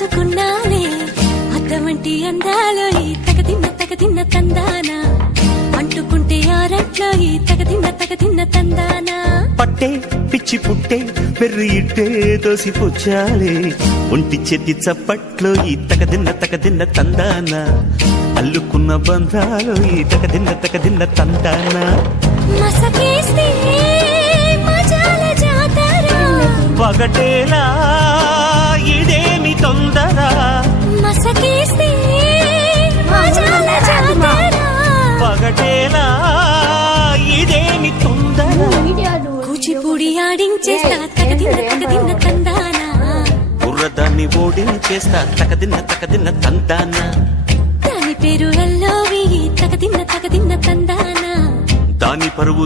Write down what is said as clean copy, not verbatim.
దాచుకున్నాలే అద్దమంటి అందాలో ఈ తగదిన్న తందానా అంటుకుంటే ఆరట్లో ఈ తగదిన్న తందానా పట్టే పిచ్చి పుట్టే పెర్రి ఇట్టే దోసి పుచ్చాలే ఒంటి చేతి చప్పట్లో ఈ తగదిన్న తందానా అల్లుకున్న బంధాలు ఈ తగదిన్న తందానా మసకేస్తే మజాల జాతర పగటేలా ఇదేమి తొందర మసకేస్తే మజాల జాతర పగటేలా ఇదేమి తొందర కూచిపూడి ఆడించేస్తా తగదిన్న తందానా బుర్రదాన్ని ఓడించేస్తా తగదిన్న తందానా దాని పేరు ఎల్లోవి తగదిన్న తందానా దాని పరువు